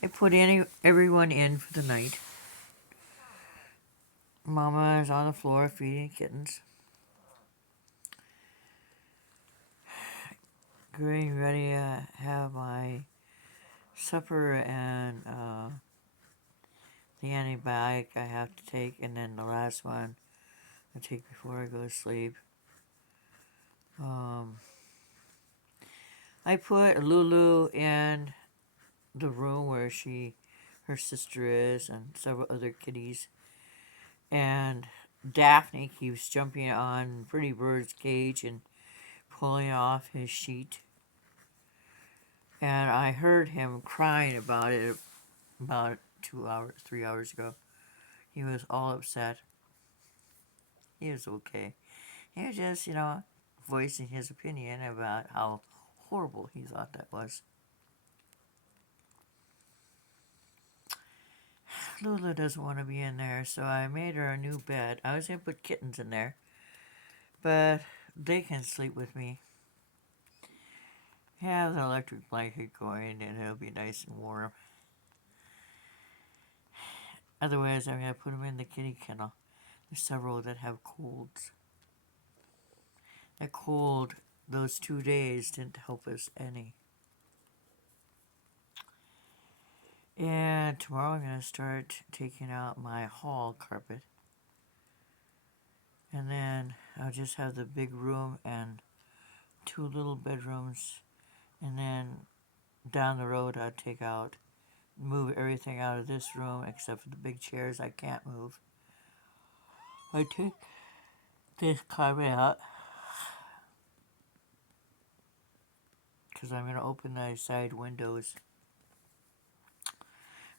I put everyone in for the night. Mama is on the floor feeding kittens. Getting ready to have my supper and the antibiotic I have to take, and then the last one I take before I go to sleep. Um, I put Lulu in the room where her sister is, and several other kitties. And Daphne keeps jumping on Pretty Bird's cage and pulling off his sheet. And I heard him crying about it about 2 hours, 3 hours ago. He was all upset. He was okay. He was just, voicing his opinion about how horrible he thought that was. Lulu doesn't want to be in there, so I made her a new bed. I was going to put kittens in there, but they can sleep with me. Have the electric blanket going, and it'll be nice and warm. Otherwise, I'm going to put them in the kitty kennel. There's several that have colds. That cold, those 2 days, didn't help us any. And tomorrow I'm going to start taking out my hall carpet. And then I'll just have the big room and 2 little bedrooms. And then down the road I'll move everything out of this room except for the big chairs I can't move. I take this carpet out because I'm going to open the side windows.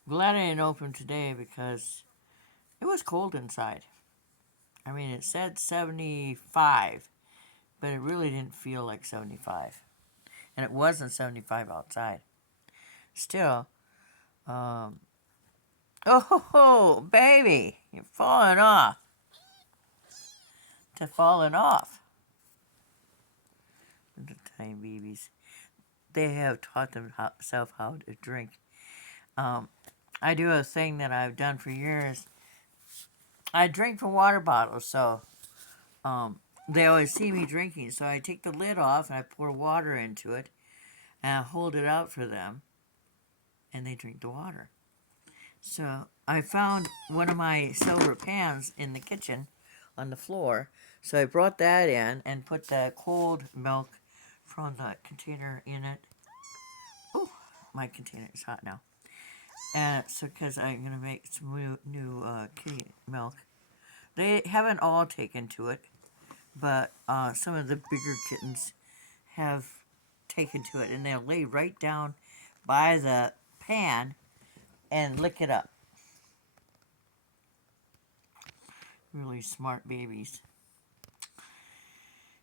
I'm glad I didn't open today because it was cold inside. I mean, it said 75, but it really didn't feel like 75. And it wasn't 75 outside. Still, oh, baby, you're falling off. To falling off. The tiny babies. They have taught themselves how to drink. I do a thing that I've done for years. I drink from water bottles, so they always see me drinking. So I take the lid off and I pour water into it and I hold it out for them, and they drink the water. So I found one of my silver pans in the kitchen on the floor. So I brought that in and put the cold milk from the container in it. Oh, my container is hot now. And so, because I'm going to make some new kitty milk. They haven't all taken to it, but some of the bigger kittens have taken to it. And they'll lay right down by the pan and lick it up. Really smart babies.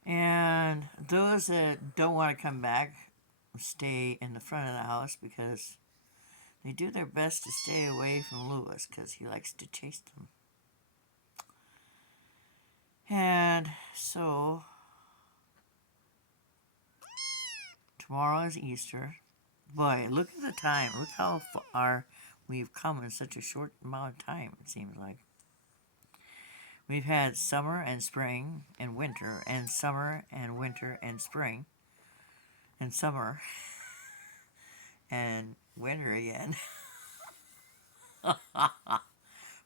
And those that don't want to come back stay in the front of the house because they do their best to stay away from Lewis because he likes to chase them. And so tomorrow is Easter. Boy, look at the time. Look how far we've come in such a short amount of time, it seems like. We've had summer and spring and winter and summer and winter and spring and summer and winter again.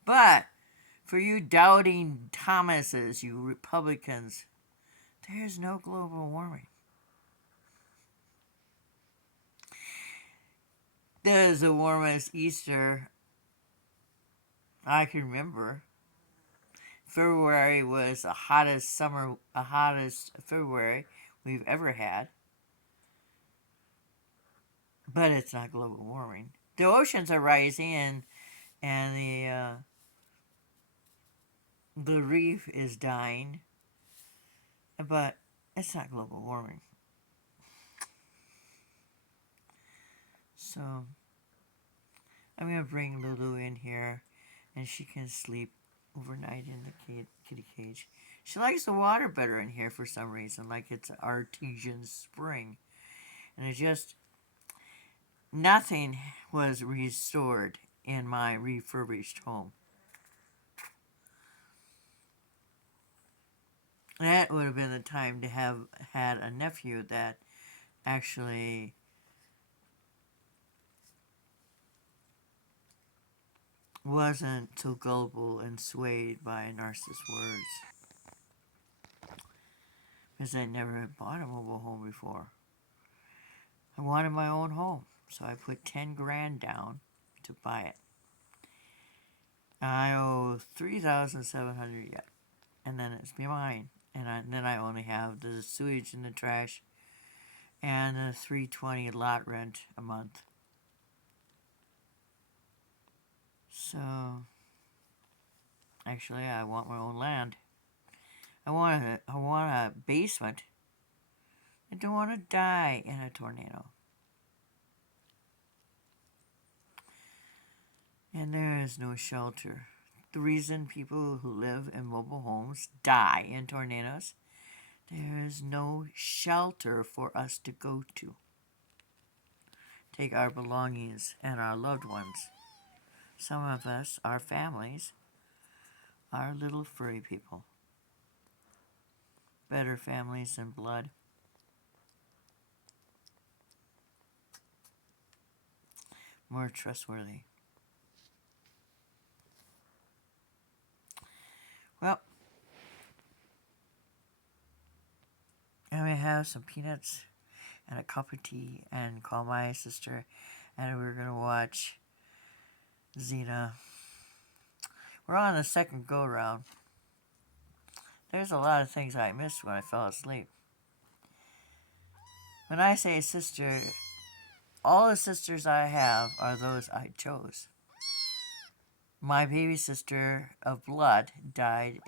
But for you doubting Thomases, you Republicans, there's no global warming. This is the warmest Easter I can remember. February was the hottest February we've ever had. But it's not global warming. The oceans are rising and the reef is dying, but it's not global warming. So I'm going to bring Lulu in here and she can sleep overnight in the kitty cage. She likes the water better in here for some reason, like it's artesian spring. And nothing was restored in my refurbished home. That would have been the time to have had a nephew that actually wasn't so gullible and swayed by a narcissist's words. Because I never had bought a mobile home before. I wanted my own home, so I put 10 grand down to buy it. I owe 3,700 yet, and then it's be mine. And then I only have the sewage and the trash and the $320 lot rent a month. So, actually, I want my own land. I want a basement. I don't want to die in a tornado. And there is no shelter. The reason people who live in mobile homes die in tornadoes, there is no shelter for us to go to. Take our belongings and our loved ones. Some of us, our families, are little furry people. Better families than blood. More trustworthy. Well, I'm going to have some peanuts and a cup of tea and call my sister, and we're going to watch Xena. We're on the second go round. There's a lot of things I missed when I fell asleep. When I say sister, all the sisters I have are those I chose. My baby sister of blood died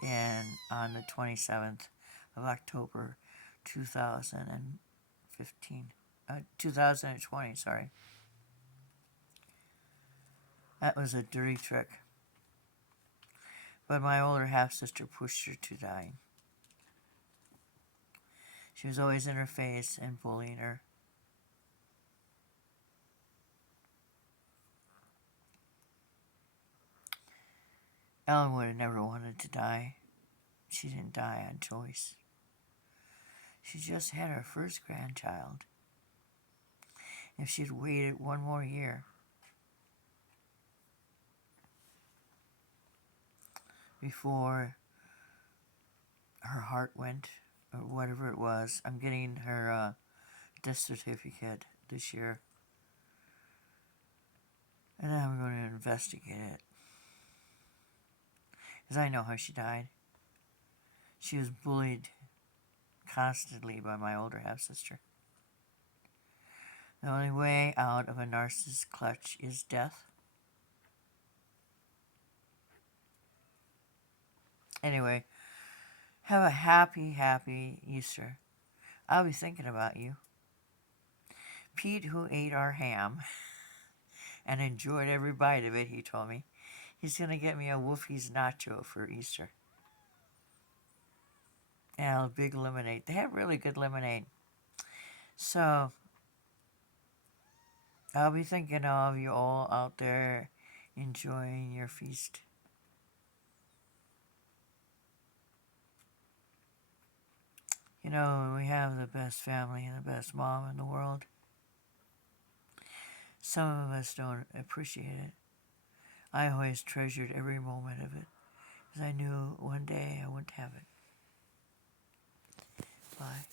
on the 27th of October 2020, sorry. That was a dirty trick. But my older half-sister pushed her to dying. She was always in her face and bullying her. Ellen would have never wanted to die. She didn't die on choice. She just had her first grandchild. If she'd waited one more year before her heart went, or whatever it was, I'm getting her death certificate this year. And I'm going to investigate it. Because I know how she died. She was bullied constantly by my older half-sister. The only way out of a narcissist's clutch is death. Anyway, have a happy, happy Easter. I'll be thinking about you. Pete, who ate our ham and enjoyed every bite of it, he told me, he's going to get me a Wolfie's Nacho for Easter. And a big lemonade. They have really good lemonade. So, I'll be thinking of you all out there enjoying your feast. You know, we have the best family and the best mom in the world. Some of us don't appreciate it. I always treasured every moment of it, because I knew one day I wouldn't have it. Bye.